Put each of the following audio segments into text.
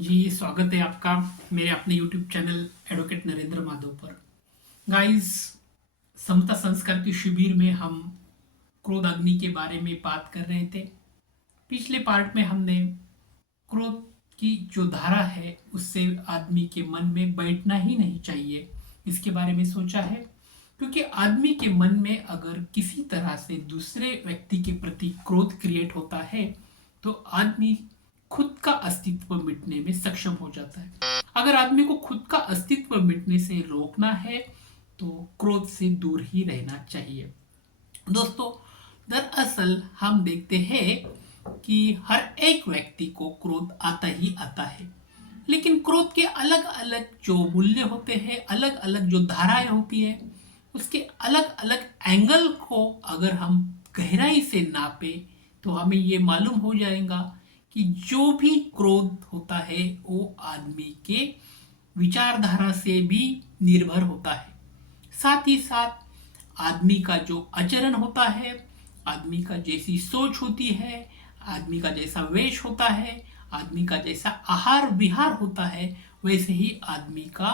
जी, स्वागत है आपका मेरे अपने YouTube channel advocate Narendra Madhav पर। गाइस, समता संस्कृति शिविर में हम क्रोध अग्नि के बारे में बात कर रहे थे। पिछले पार्ट में हमने क्रोध की जो धारा है उससे आदमी के मन में बैठना ही नहीं चाहिए, इसके बारे में सोचा है। क्योंकि आदमी के मन में अगर किसी तरह से दूसरे व्यक्ति के प्रति क्रोध क्रिएट होता है तो आदमी खुद का अस्तित्व मिटने में सक्षम हो जाता है। अगर आदमी को खुद का अस्तित्व मिटने से रोकना है तो क्रोध से दूर ही रहना चाहिए। दोस्तों, दरअसल हम देखते हैं कि हर एक व्यक्ति को क्रोध आता ही आता है, लेकिन क्रोध के अलग अलग जो मूल्य होते हैं, अलग अलग जो धाराएं होती है, उसके अलग अलग एंगल को अगर हम गहराई से नापे तो हमें ये मालूम हो जाएगा कि जो भी क्रोध होता है वो आदमी के विचारधारा से भी निर्भर होता है। साथ ही साथ आदमी का जो आचरण होता है, आदमी का जैसी सोच होती है, आदमी का जैसा वेश होता है, आदमी का जैसा आहार विहार होता है, वैसे ही आदमी का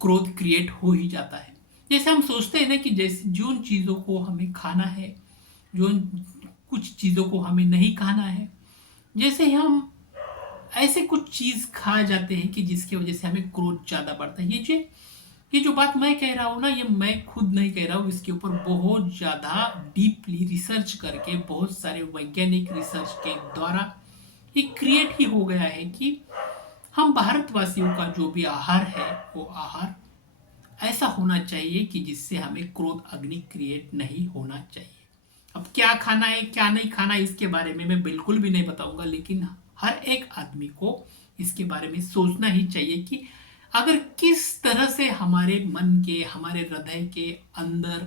क्रोध क्रिएट हो ही जाता है। जैसे हम सोचते हैं ना कि जैसे जो चीज़ों को हमें खाना है, जो कुछ चीज़ों को हमें नहीं खाना है, जैसे हम ऐसे कुछ चीज़ खा जाते हैं कि जिसकी वजह से हमें क्रोध ज़्यादा बढ़ता है। ये जो बात मैं कह रहा हूँ ना, ये मैं खुद नहीं कह रहा हूँ, इसके ऊपर बहुत ज़्यादा डीपली रिसर्च करके, बहुत सारे वैज्ञानिक रिसर्च के द्वारा ये क्रिएट ही हो गया है कि हम भारतवासियों का जो भी आहार है वो आहार ऐसा होना चाहिए कि जिससे हमें क्रोध अग्नि क्रिएट नहीं होना चाहिए। अब क्या खाना है क्या नहीं खाना इसके बारे में मैं बिल्कुल भी नहीं बताऊंगा, लेकिन हर एक आदमी को इसके बारे में सोचना ही चाहिए कि अगर किस तरह से हमारे मन के, हमारे हृदय के अंदर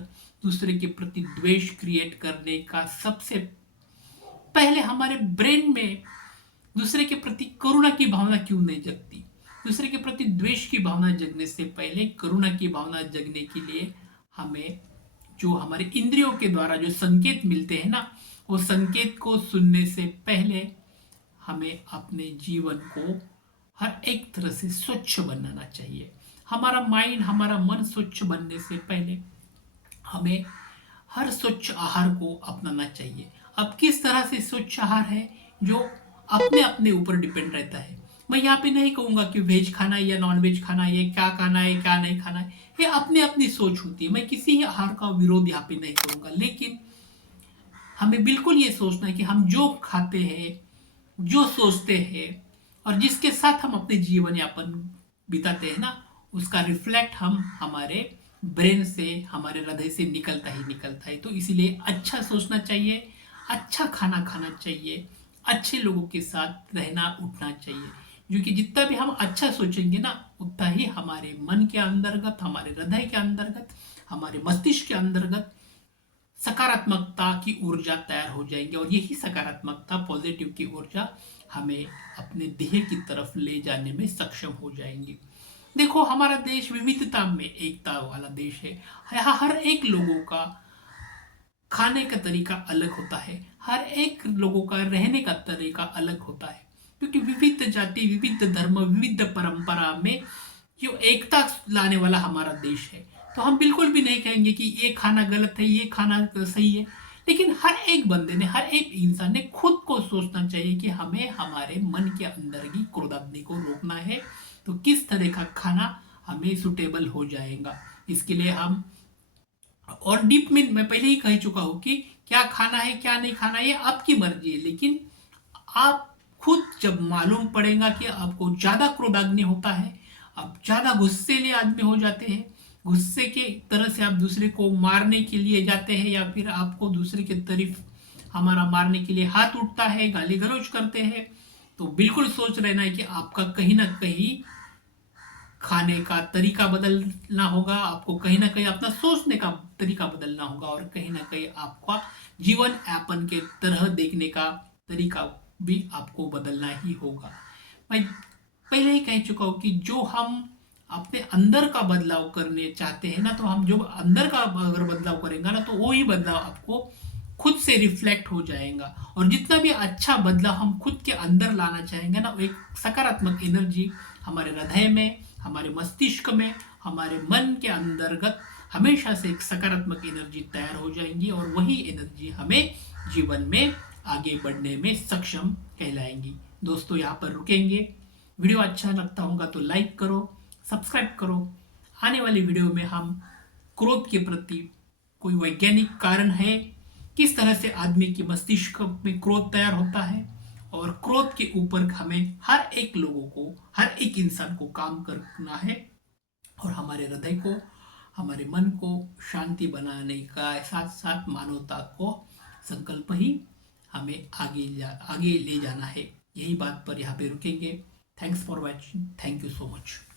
दूसरे के प्रति द्वेष क्रिएट करने का सबसे पहले हमारे ब्रेन में दूसरे के प्रति करुणा की भावना क्यों नहीं जगती। दूसरे के प्रति द्वेष की भावना जगने से पहले करुणा की भावना जगने के लिए हमें जो हमारे इंद्रियों के द्वारा जो संकेत मिलते हैं ना, वो संकेत को सुनने से पहले हमें अपने जीवन को हर एक तरह से स्वच्छ बनाना चाहिए। हमारा माइंड, हमारा मन स्वच्छ बनने से पहले हमें हर स्वच्छ आहार को अपनाना चाहिए। अब किस तरह से स्वच्छ आहार है जो अपने अपने ऊपर डिपेंड रहता है। मैं यहाँ पे नहीं कहूँगा कि वेज खाना है या नॉन वेज खाना है, क्या खाना है क्या नहीं खाना है, ये अपनी अपनी सोच होती है। मैं किसी आहार का विरोध यहाँ पे नहीं करूँगा, लेकिन हमें बिल्कुल ये सोचना है कि हम जो खाते हैं, जो सोचते हैं और जिसके साथ हम अपने जीवन यापन बिताते हैं ना, उसका रिफ्लेक्ट हम हमारे ब्रेन से, हमारे हृदय से निकलता ही निकलता है। तो इसीलिए अच्छा सोचना चाहिए, अच्छा खाना खाना चाहिए, अच्छे लोगों के साथ रहना उठना चाहिए। क्योंकि जितना भी हम अच्छा सोचेंगे ना, उतना ही हमारे मन के अंतर्गत, हमारे हृदय के अंतर्गत, हमारे मस्तिष्क के अंतर्गत सकारात्मकता की ऊर्जा तैयार हो जाएंगे और यही सकारात्मकता, पॉजिटिव की ऊर्जा हमें अपने ध्येय की तरफ ले जाने में सक्षम हो जाएंगी। देखो, हमारा देश विविधता में एकता वाला देश है। यहाँ हर एक लोगों का खाने का तरीका अलग होता है, हर एक लोगों का रहने का तरीका अलग होता है। क्योंकि विविध जाति, विविध धर्म, विविध परंपरा में जो एकता लाने वाला हमारा देश है, तो हम बिल्कुल भी नहीं कहेंगे कि ये खाना गलत है, ये खाना सही है। लेकिन हर एक बंदे ने, हर एक इंसान ने खुद को सोचना चाहिए कि हमें हमारे मन के अंदर की क्रोधाग्नि को रोकना है, तो किस तरह का खाना हमें सुटेबल हो जाएगा। इसके लिए हम और डीप में मैं पहले ही कह चुका हूं कि क्या खाना है क्या नहीं खाना है ये आपकी मर्जी है, लेकिन आप खुद जब मालूम पड़ेगा कि आपको ज्यादा क्रोधाग्नि होता है, आप ज्यादा गुस्सेले आदमी हो जाते हैं, गुस्से के तरह से आप दूसरे को मारने के लिए जाते हैं, या फिर आपको दूसरे के तरफ हमारा मारने के लिए हाथ उठता है, गाली गलौज करते हैं, तो बिल्कुल सोच रहना है कि आपका कहीं ना कहीं खाने का तरीका बदलना होगा, आपको कहीं ना कहीं अपना सोचने का तरीका बदलना होगा, और कहीं ना कहीं आपका जीवन यापन के तरह देखने का तरीका भी आपको बदलना ही होगा। मैं पहले ही कह चुका हूँ कि जो हम अपने अंदर का बदलाव करने चाहते हैं ना, तो हम जो अंदर का अगर बदलाव करेंगे ना, तो वो ही बदलाव आपको खुद से रिफ्लेक्ट हो जाएगा। और जितना भी अच्छा बदलाव हम खुद के अंदर लाना चाहेंगे ना, वो एक सकारात्मक एनर्जी हमारे हृदय में, हमारे मस्तिष्क में, हमारे मन के अंतर्गत हमेशा से एक सकारात्मक एनर्जी तैयार हो जाएंगी, और वही एनर्जी हमें जीवन में आगे बढ़ने में सक्षम कहलाएंगी। दोस्तों यहाँ पर रुकेंगे। वीडियो अच्छा लगता होगा तो लाइक करो, सब्सक्राइब करो। आने वाली वीडियो में हम क्रोध के प्रति कोई वैज्ञानिक कारण है, किस तरह से आदमी के मस्तिष्क में क्रोध तैयार होता है, और क्रोध के ऊपर हमें हर एक लोगों को, हर एक इंसान को काम करना है, और हमारे हृदय को, हमारे मन को शांति बनाने का साथ साथ मानवता को संकल्प ही हमें आगे ले जाना है। यही बात पर यहाँ पे रुकेंगे। Thanks for watching. Thank you so much.